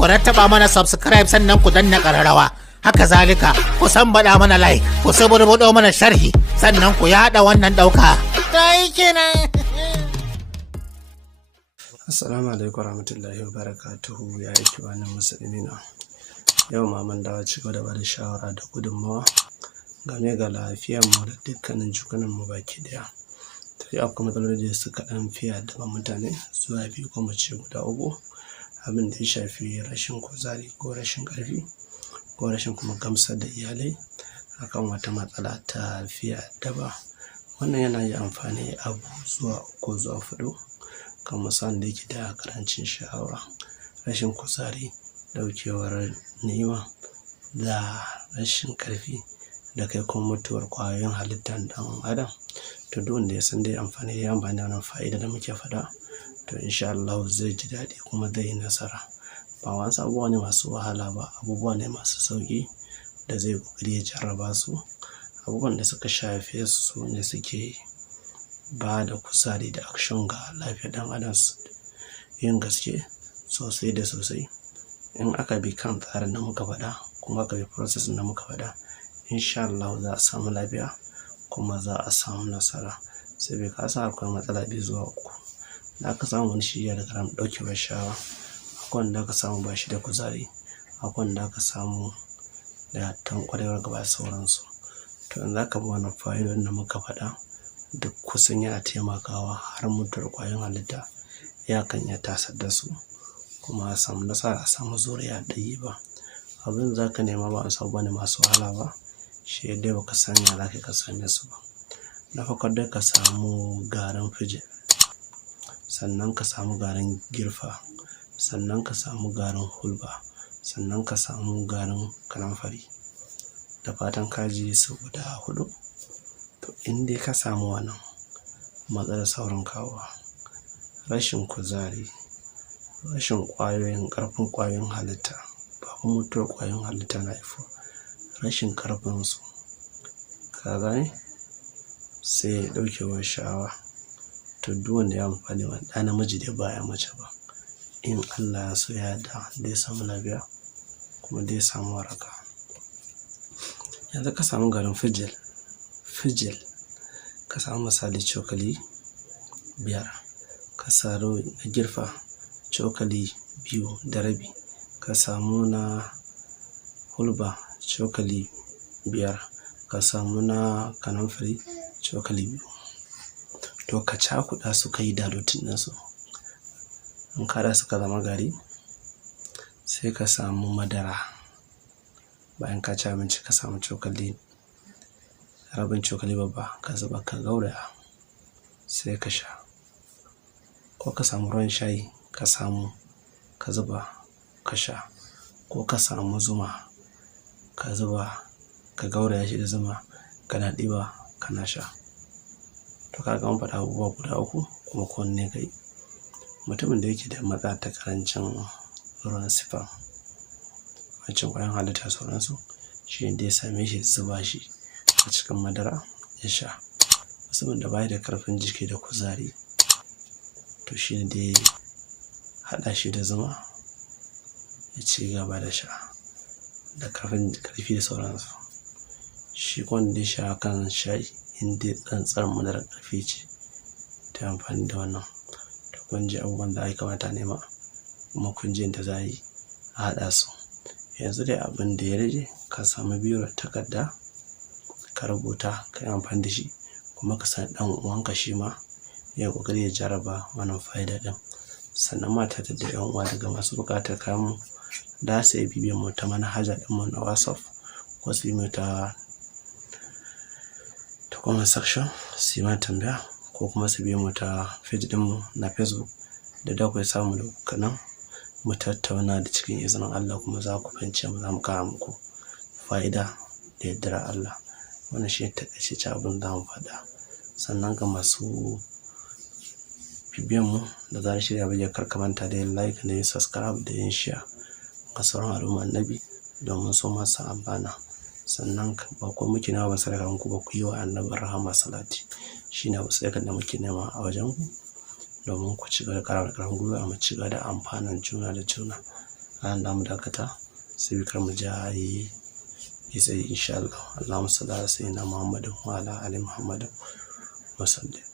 ku rattaba mana subscribe sannan ku danna ƙararrawa. Haka zalika ku baɗa mana like, ku saburbuɗo mana sharhi sannan ku yaɗa wannan ɗauka. Dai kenan. Assalamu alaikum warahmatullahi wabarakatuhu, ya aiki wannan musulmina. Yau ma mun dawo ci gaba da bada shawara da gudunmawa game ga lafiyar mu da dukkanin jikunan mu baki daya. To yau akwai matsaloli da suka ɗan fi addaban mutane zuwa biyu ko mu ce guda uku. Abin da ya shafi rashin kuzari ko rashin ƙarfi ko rashin kuma gamsar da iyalai akan wata matsala ta fi addaba. Wannan yana yi amfani abu zuwa uku zuwa huɗu. Kan musamman da yake da karancin sha'awa, rashin kuzari, daukewar ni'ima da rashin karfi da kai kuma mutuwar kwayoyin halittar dan adam. To duk wanda ya san dai amfani da wannan fa'ida da muke faɗa, to insha Allah zai ji daɗi kuma zai yi nasara. Ba wasu abubuwa ne masu wahala ba, abubuwa ne masu sauƙi da zai kokari ya jarraba su. Abubuwan da suka shafe su ne suke ba da kuzari da action ga lafiyar dan adam, yin gaske sosai da sosai. In aka bi kan tsarin da muka faɗa kuma aka bi process da muka faɗa, insha Allah za a samu lafiya kuma za a samu nasara. Sai bai kasa akwai matsala biyu zuwa uku da aka samu. Wani shi ya da karam ɗaukewar sha'awa, akwai wanda aka samu ba shi da kuzari, akwai wanda aka samu da tankwarewar gaba sauransu. To in za ka bi wannan fa'idodin da muka faɗa, duk kusan yana taimakawa har mutuwar ƙwayoyin halitta ya kan iya tasar da su kuma a samu nasara, a samu zuriya ɗayyiba. Abin za ka nema ba wasu abubuwa ne masu wahala ba, shi dai baka san ya za ka same su ba. Na farko dai ka samu garin fijil, sannan ka samu garin girfa, sannan ka samu garin hulba, sannan ka samu garin kanamfari. Da fatan ka ji su guda huɗu. To in dai ka samu wannan, matsalar saurin kawo rashin kuzari, rashin ƙarfin ƙwayoyin halitta, ba kuma mutuwar ƙwayoyin halitta na haifo, rashin ƙarfinsu, ka gane, sai ɗaukewar sha'awa. To duk wanda ya amfani wa ɗa namiji dai baya mace ba, in Allah ya so ya yarda zai samu lafiya kuma zai samu waraka. Yanzu ka samu garin fijil, ka samu misali cokali 5, ka samu na girfa cokali 2.5, ka samu na hulba cokali 5, ka samu na kanamfari cokali 2. To ka cakuɗa su ka yi diluting ɗinsu. In ka haɗa suka zama gari, sai ka samu madara. Bayan ka ci abinci ka samu cokali, rabin cokali babba ka zuba ka gauraya sai ka sha. Ko ka samu ruwan shayi ka samu ka zuba ka sha, ko ka samu zuma ka zuba ka gauraya shi da zuma kana ɗiba kana sha. To ka ga mun faɗa abubuwa guda uku kuma kowanne kai. Mutumin da yake da matsala ta karancin ruwan sperm, wancan ƙwayoyin halitta sauransu, shi da ya same shi zuba shi a cikin madara ya sha. Musamman da baya da karfin jiki da kuzari, to shi ne dai haɗa shi da zuma ya ci gaba da sha da karfi da sauransu. Shi wanda ya sha kan shayi, in dai tsantsar madarar ƙarfi ce, ta amfani da wannan. To kun ji abubuwan da ya kamata nema kuma kun ji yadda za a yi a haɗa su. Yanzu dai abin da ya rage, ka samu biro da takarda ka rubuta ka yi amfani da shi, kuma ka san ɗan uwanka shi ma ya kokari ya jarraba wannan fa'ida ɗin. Sannan mata da ƴan uwa daga masu buƙatar kayan da su yi bibiyar mu ta manhaja ɗin mu na WhatsApp, ko su yi mu ta comment section su yi mana tambaya, ko kuma su biyo mu ta page ɗin mu na Facebook da ku samu da kanan mu tattauna da cikin izinin Allah, kuma za ku fahimci mu za mu kawo muku fa'ida da yardar Allah. Wannan shi ne taƙaitaccen abin da mu faɗa. Sannan ga masu bibiyan mu da zarar shirya bidiyo, kar ka manta da yin like, da yin subscribe, da yin share ga sauran al'umma annabi domin su masu amfana. Sannan ba ko muke nema ba sadaka muku ba, ku yi wa annabin rahama salati. Shi ne abu sadakan da muke nema a wajen ku, domin ku ci gaba da ƙara ƙarfin gwiwa mu ci gaba da amfanan juna da juna. an da mu dakata sai kar mu ja yi sai insha Allah Allahumma salli ala sayyidina Muhammadin wa ala ali Muhammadin wa sallim.